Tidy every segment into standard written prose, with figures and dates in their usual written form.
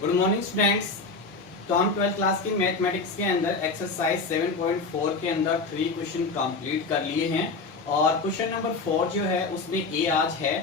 Good morning students. तो हम 12th class की मैथमेटिक्स के अंदर एक्सरसाइज 7.4 के अंदर 3 क्वेश्चन कंप्लीट कर लिए हैं और क्वेश्चन नंबर 4 जो है उसमें ए आज है,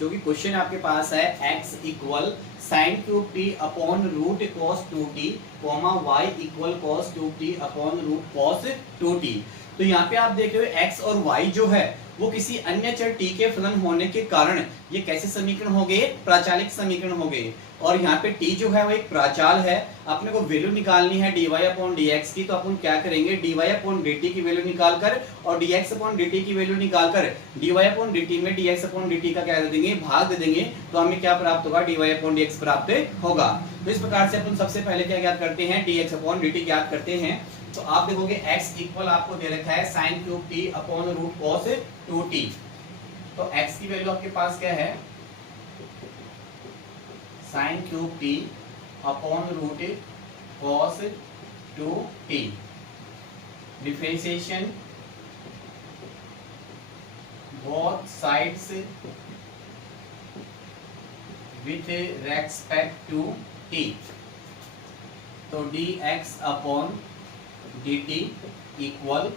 जो कि क्वेश्चन आपके पास है x equal sine cube t upon root cos 2t comma y equal cos 2t upon root cos 2t। तो यहाँ पे आप देख रहे हो x और y जो है वो किसी अन्य चर t के फलन होने के कारण ये कैसे समीकरण हो गए, प्राचालिक समीकरण हो गए। और यहाँ पे t जो है वो एक प्राचाल है, अपने को वैल्यू निकालनी है dy अपॉन dx की। तो अपन क्या करेंगे, dy अपॉन dt की वैल्यू निकाल कर और dx अपॉन dt की वैल्यू निकाल कर dy अपॉन dt में dx अपॉन dt का क्या दे देंगे, भाग दे देंगे। तो हमें क्या प्राप्त होगा, dy अपॉन dx प्राप्त होगा। तो इस प्रकार से अपन सबसे पहले क्या ज्ञात करते हैं, dx अपॉन dt ज्ञात करते हैं। तो आप देखोगे x इक्वल आपको दे रखा है sine cube t upon root cos 2t। तो x की वैल्यू आपके पास क्या है, sine cube t upon root cos 2t। Differentiation both sides with respect to t। तो dx upon dt equal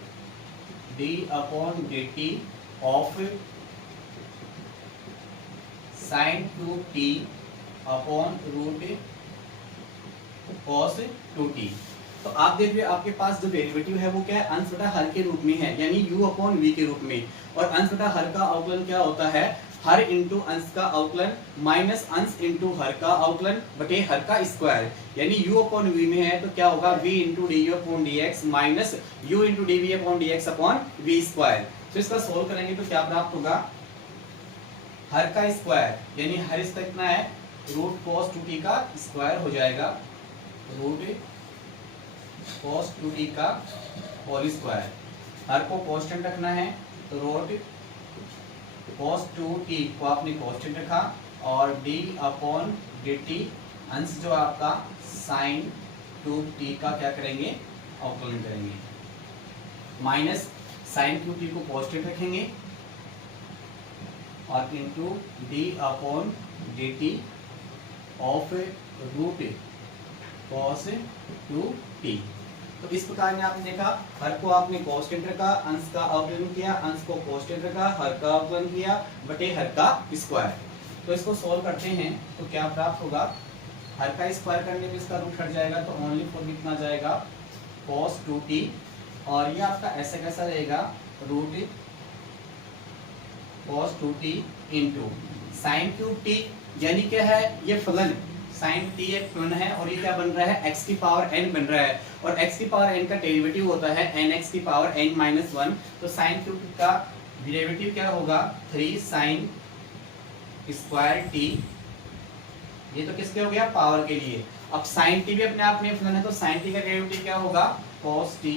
d upon dt of sine cube t upon root cos 2t। तो आप देख रहे हो आपके पास जो डेरिवेटिव है वो क्या है, अंश बटा हर के रूप में है, यानी u अपॉन v के रूप में। और अंश बटा हर का अवकलन क्या होता है, हर इंटू अंश का अवकलन माइनस अंश इंटू हर का अवकलन बटे हर का स्क्वायर। यानी u अपॉन v में है तो क्या होगा, v into d upon d x minus u into d v upon d x upon v square. तो इसका सोल्व करेंगे तो क्या प्राप्त होगा, हर का स्क्वायर यानी हर इसका कितना है, रूट कॉस 2t का स्क्वायर हो जाएगा, रूट कॉस 2t का होल स्क्वायर। हर को कांस्टेंट रखना है तो रूट cos 2t को आपने कांस्टेंट रखा और d अपॉन dt अंश जो आपका sin 2t का क्या करेंगे, अवकलन करेंगे, माइनस sin 2t को कांस्टेंट रखेंगे और into d upon dt of root cos 2t। तो इस प्रकार में आपने देखा, हर को आपने कांस्टेंट रखा, अंश का अवकलन किया, अंश को कांस्टेंट रखा, हर का अवकलन किया बटे हर का स्क्वायर। तो इसको सॉल्व करते हैं तो क्या प्राप्त होगा, हर का स्क्वायर करने पे इसका रूट हट जाएगा तो ओनली फॉर कितना जाएगा, cos 2t। और ये आपका ऐसा कैसा रहेगा, root cos 2t into sine cube t, यानी क्या है ये फलन sin t एक फलन है और ये क्या बन रहा है, x की पावर n बन रहा है और x की पावर n का डेरिवेटिव होता है nx की पावर n माइनस 1। तो sin क्यूब का डेरिवेटिव क्या होगा, 3 sin स्क्वायर t। ये तो किसके हो गया, पावर के लिए। अब sin t भी अपने आप में फलन है तो sin t का डेरिवेटिव क्या होगा, cos t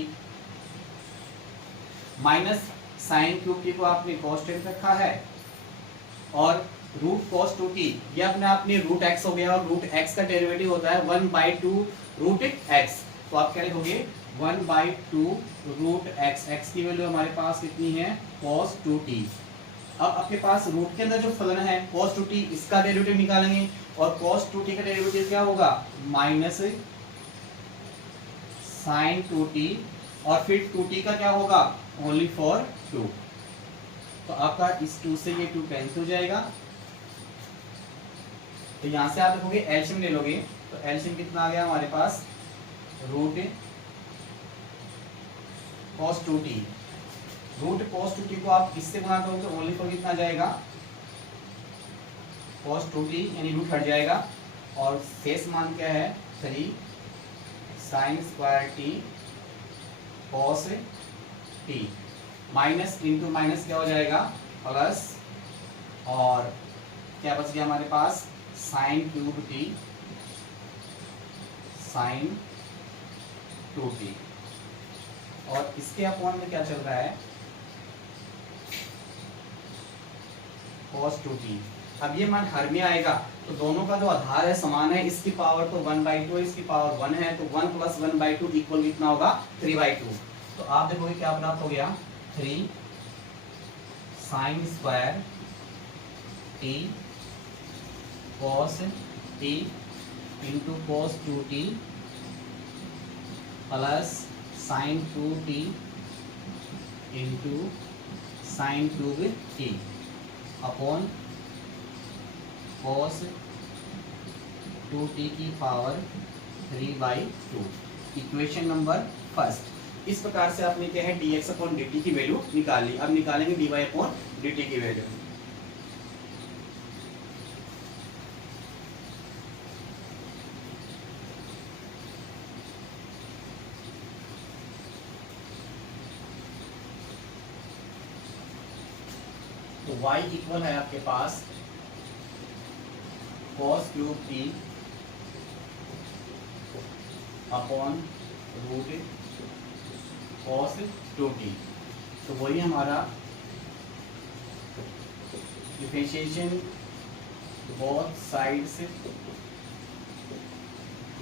minus sin cube t को आपने कांस्टेंट रखा है और रूट कॉस 2t ये अपने आप में रूट x हो गया और रूट x का डेरिवेटिव होता है 1/2 रूट x। तो आप क्या लिखोगे, 1/2 रूट x। x की वैल्यू हमारे पास कितनी है, cos 2t। अब आपके पास रूट के अंदर जो फलन है cos 2t इसका डेरिवेटिव निकालेंगे और cos 2t का डेरिवेटिव क्या होगा, माइनस sin 2t और फिर 2t का क्या होगा, ओनली फॉर 2। तो आपका इस 2 से ये 2 कैंसिल हो जाएगा। तो यहां से आप देखोगे एलसीएम ले लोगे तो एलसीएम कितना आ गया हमारे पास, root cos 2t। Root cos 2t को आप इससे गुणा करोगे तो ओनली फॉर कितना जाएगा, cos 2t यानी रूट हट जाएगा और शेष मान क्या है, 3 sin square t cos t minus into minus क्या हो जाएगा, प्लस और क्या बच गया हमारे पास, sine cube t sine 2t और इसके अपॉन में क्या चल रहा है, cos 2t। अब ये मान हर में आएगा तो दोनों का जो आधार है समान है, इसकी पावर तो 1/2 इसकी पावर 1 है तो 1 + 1/2 इक्वल कितना होगा, 3/2। तो आप देखोगे क्या प्राप्त हो गया, 3 sin square t cos t into cos 2t plus sin 2t into sin 2t upon cos 2t की पावर 3/2। Equation number first. इस प्रकार से आपने क्या है dx अपॉन dt की वैल्यू निकाल ली। अब निकालेंगे dy अपॉन dt की वैल्यू। तो y इक्वल है आपके पास cos cube t upon root cos 2t। तो वही हमारा differentiation both sides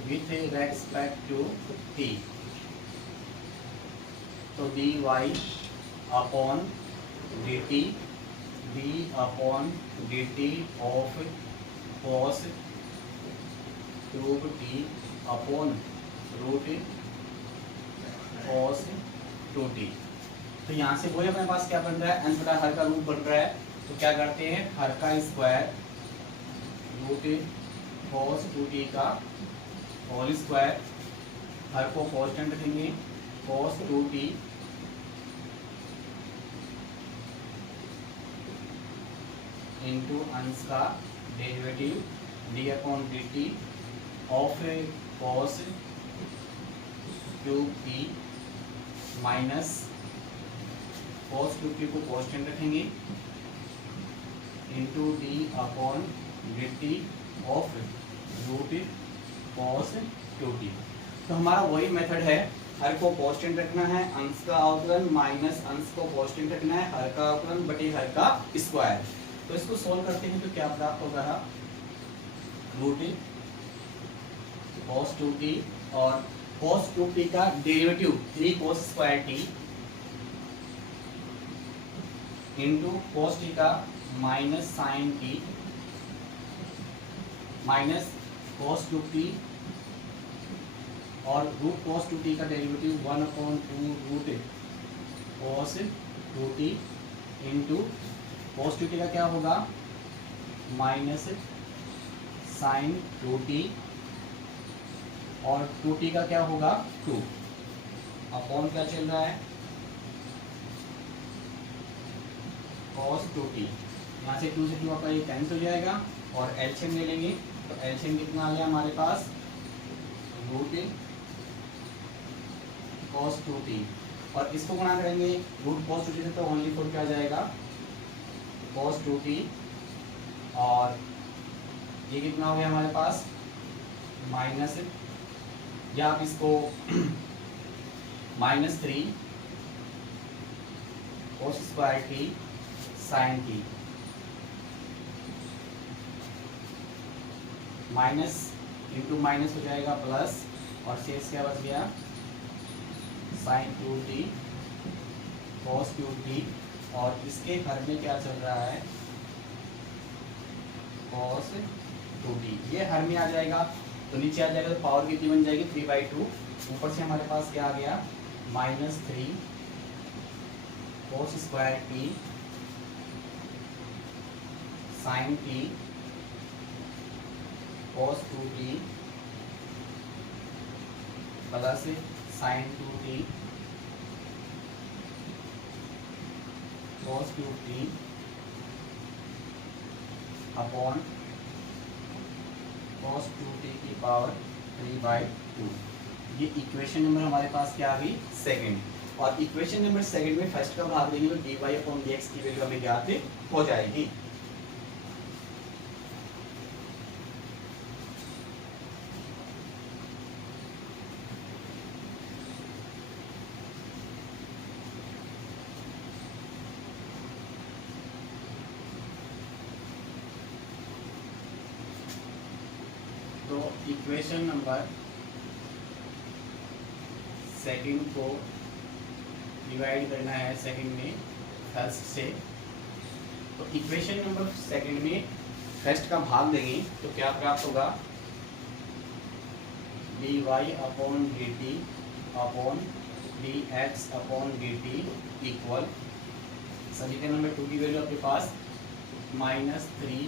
with respect to t। तो dy upon dt d upon dt of cos cube t upon root cos 2t। तो यहाँ से वही अपने पास क्या बन रहा है, अंश बटा हर का रूप बन रहा है। तो क्या करते हैं, हर का स्क्वायर रूट cos 2t का होल स्क्वायर, हर को कांस्टेंट रखेंगे, cos 2t इंटू अंश का derivative d upon dt of cos cube t minus cos cube t को कांस्टेंट रखेंगे into d upon dt of root cos 2t। तो हमारा वही मेथड है, हर को कांस्टेंट रखना है, अंश का अवकलन माइनस अंश को कांस्टेंट रखना है, हर का अवकलन बटे हर का स्क्वायर। तो इसको सोल्व करते हैं तो क्या प्राप्त हो रहा, रूट cos 2t और cos 2t का derivative 3 cos square t into cos t का minus sine t minus cos 2t और रूट cos 2t का derivative 1/2 root cos 2t into cos 2t का क्या होगा, माइनस साइन 2t और 2t का क्या होगा 2 अपॉन क्या चल रहा है cos 2t। यहाँ से 2 से 2 आपका ये कैंसिल हो जाएगा और एलसीएम ले लेंगे। तो एलसीएम कितना आ गया हमारे पास, रूट cos 2t और इसको गुणा करेंगे रूट cos 2t से तो ओनली फोर क्या जाएगा cos 2t और ये कितना हो गया हमारे पास माइनस, या आप इसको -3 cos स्क्वायर t साइन t माइनस इंटू माइनस हो जाएगा प्लस और शेष क्या बच गया sign 2t cos cube t और इसके हर में क्या चल रहा है cos 2t। ये हर में आ जाएगा तो नीचे आ जाएगा तो पावर कितनी बन जाएगी 3/2। ऊपर से हमारे पास क्या आ गया -3 cos स्क्वायर t साइन t cos 2t plus sine 2t cos cube t upon cos 2t की पावर 3/2। ये इक्वेशन नंबर हमारे पास क्या आ गई सेकंड। और इक्वेशन नंबर सेकंड में फर्स्ट का भाग देंगे तो dy अपॉन dx की वैल्यू हमें ज्ञात हो जाएगी। तो इक्वेशन नंबर सेकंड को डिवाइड करना है सेकंड में फर्स्ट से। तो इक्वेशन नंबर सेकंड में फर्स्ट का भाग देंगे तो क्या प्राप्त होगा d y upon d t upon d x upon d t equal समीकरण नंबर 2 की वैल्यू आपके पास -3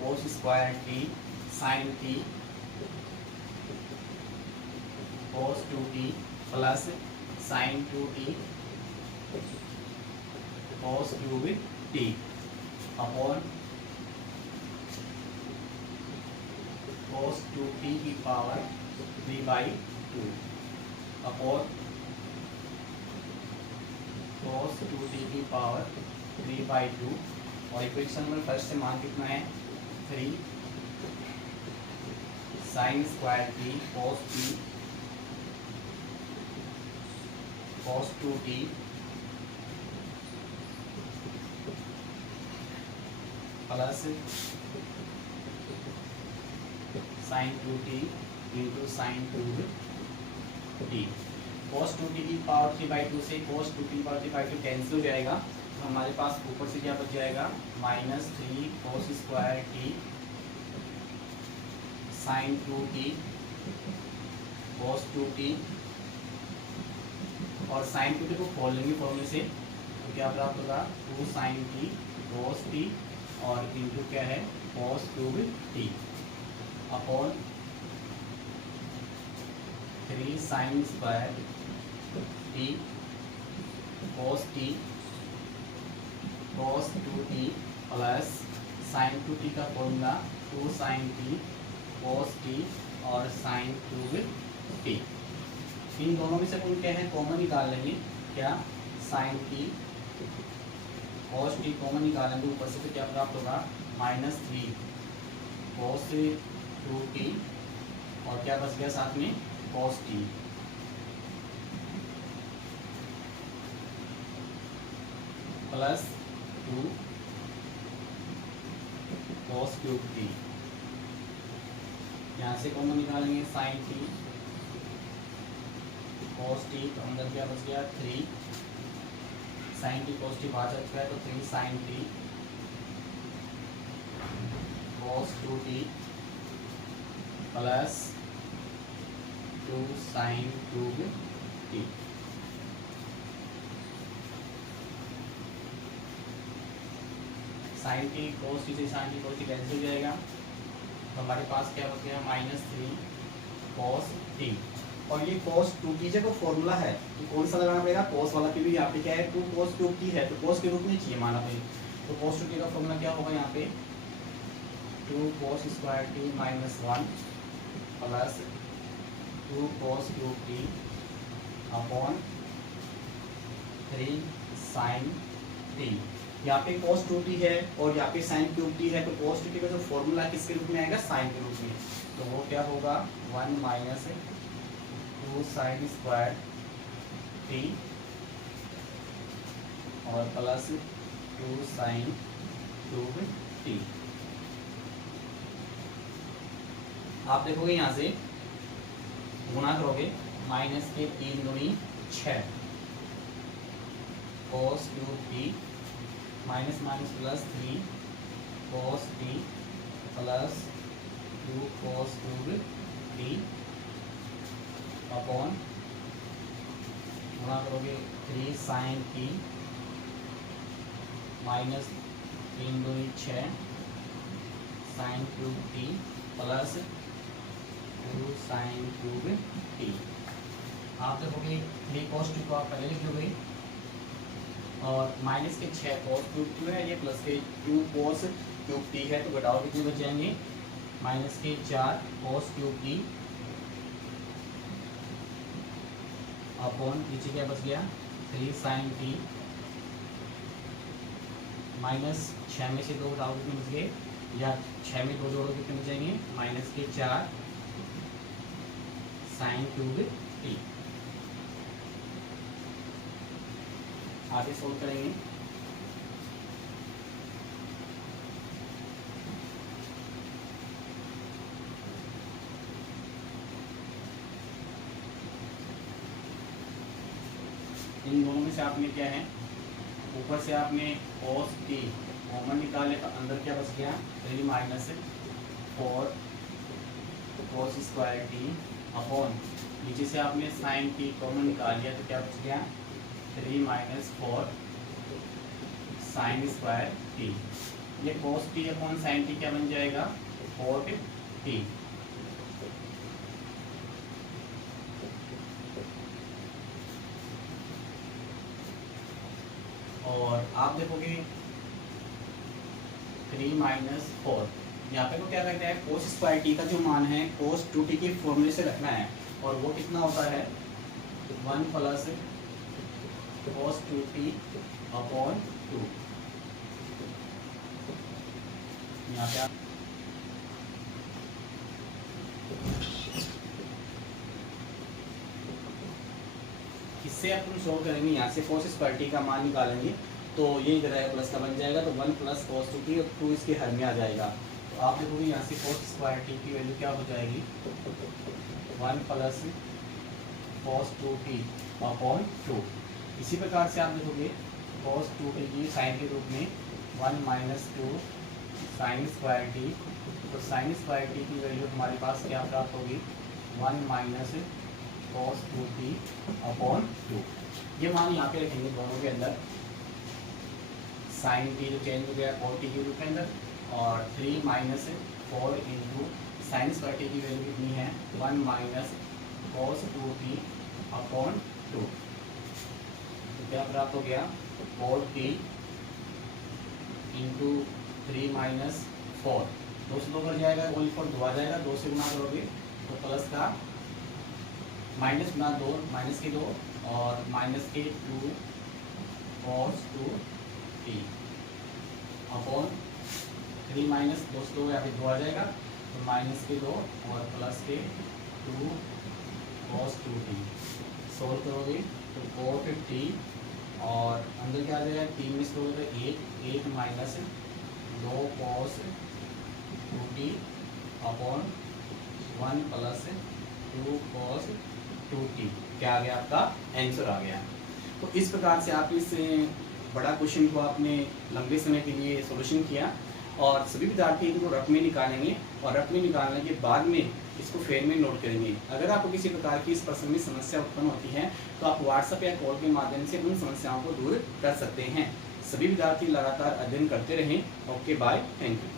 cos square t sine t cos 2t plus sine 2t कोस क्यूब टी अपॉन कोस 2t की पावर 3/2 अपॉन कोस 2t की power 3/2 और equation number first से मान कितना है 3 sine square t cos 2t plus sine 2t into sign 2t cos 2t की power 3/2 से कोस 2t की पावर 3/2 कैंसिल हो जाएगा, तो हमारे पास ऊपर से क्या बच जाएगा -3 cos square t sine 2t cos 2t और साइन 2t को खोल लेंगे फॉर्मूले से, तो क्या प्राप्त होगा 2 साइन टी कोस टी और इंटू क्या है cos cube t upon 3 sine square t cos 2t plus sine 2t का formula 2 sine t cos t और साइन क्यूब टी। इन दोनों में से कौन क्या है कॉमन निकाल लेंगे, क्या sign t cos T common निकालेंगे ऊपर से, तो क्या प्राप्त होगा -3 कोस 2t और क्या बच गया साथ में cos t plus 2 cos cube t. यहाँ से कॉमन निकालेंगे साइन टी कोस टी, तो अंदर क्या बच गया 3 साइन टी कोस टी बाहर चल गया, तो 3 sine t cos 2t plus 2 sine cube t. Sine t cos t से sine t cos t cancel हो जाएगा, तो हमारे पास क्या बच गया -3 कोस टी। और ये कोस 2t जो फॉर्मूला है तो कौन सा लगाना पड़ेगा कोस वाला, क्योंकि यहाँ पे क्या है 2 कोस क्यूब टी है तो कोस के रूप में चाहिए माना पे, तो कोस 2t का फॉर्मूला क्या होगा यहाँ पे 2 cos square t -1 plus 2 cos cube t upon 3 sine t. यहाँ पे कोस 2t है और यहाँ पे साइन क्यूब टी है, तो कोस 2t का जो फॉर्मूला किसके रूप में आएगा साइन के रूप में, तो वो क्या होगा 1 माइनस 2 साइन स्क्वायर टी और प्लस 2 साइन क्यूब टी। आप देखोगे यहाँ से गुणा करोगे माइनस के 3 दूनी 6 cos cube t minus minus plus 3 cos t plus 2 cos cube t upon गुणा करोगे 3 साइन टी माइनस 3 दूनी 6 sine cube t plus 2 sine cube t. आप देखोगे 3 कोस टी को आप पहले लिख दोगे और माइनस के 6 कोस क्यूब टी है, ये प्लस के 2 कोस क्यूब टी है, तो घटाओ कितने बच जाएंगे माइनस के 4 कोस क्यूब टी अपॉन नीचे क्या बच गया 3 साइन टी माइनस 6 में से 2 घटाओ कितने बच गए, या 6 में 2 जोड़ो कितने बच जाएंगे माइनस के 4 साइन क्यूब टी। आगे सोल्व करेंगे। इन दोनों में से आपने क्या है ऊपर से आपने cos t कॉमन निकाले, तो अंदर क्या बच गया 3 minus 4 cos square T upon नीचे से आपने साइन टी कॉमन निकाल लिया तो क्या बच गया 3 माइनस 4 साइन स्क्वायर टी। ये cos T upon sine T क्या बन जाएगा cot टी। और आप देखोगे 3 माइनस 4 यहाँ पे तो क्या कहते हैं cos स्क्वायर टी का जो मान है cos 2t के फॉर्मूले से रखना है और वो कितना होता है 1 प्लस cos 2t अपॉन 2। यहाँ पे इससे अपन शो करेंगे, यहाँ से cos स्क्वायर टी का मान निकालेंगे तो ये इधर है प्लस का बन जाएगा तो 1 प्लस cos 2t और 2 इसके हर में आ जाएगा। तो आप देखोगे यहाँ से cos स्क्वायर टी की वैल्यू क्या हो जाएगी 1 प्लस cos 2t अपॉन 2। इसी प्रकार से आप देखोगे cos 2t की साइन के रूप में 1 माइनस 2 साइन स्क्वायर टी। तो साइन स्क्वायर टी की वैल्यू हमारे पास क्या प्राप्त होगी 1 माइनस cos 2t अपॉन 2। ये मान यहाँ पे रखेंगे दोनों के अंदर, साइन टी जो चेंज हो गया cos टी के रूप के अंदर और 3 minus 4 into sine square T की वैल्यू कितनी है 1 माइनस cos 2t अपॉन 2। तो क्या प्राप्त हो गया cot t इंटू 3 माइनस 4 2 से 2 कर जाएगा, ओनली 4 2 आ जाएगा, 2 से गुना करोगे तो प्लस का माइनस गुना 2 माइनस के 2 और माइनस के 2 cos 2t अपॉन 3 माइनस 2 से 2 या फिर 2 आ जाएगा तो माइनस के 2 और प्लस के 2 cos 2t। सोल्व करोगे तो cot t और अंदर क्या आ जाएगा 3 में से 2 तो 1 minus 2 cos 2t upon 1 plus 2 cos 2t। क्या आ गया आपका आंसर आ गया। तो इस प्रकार से आप इस बड़ा क्वेश्चन को आपने लंबे समय के लिए सॉल्यूशन किया और सभी विद्यार्थी इनको रफ में निकालेंगे और रफ में निकालने के बाद में इसको फेर में नोट करेंगे। अगर आपको किसी प्रकार की इस प्रश्न में समस्या उत्पन्न होती है तो आप व्हाट्सएप या कॉल के माध्यम से उन समस्याओं को दूर कर सकते हैं। सभी विद्यार्थी लगातार अध्ययन करते रहें। Okay bye, thank you.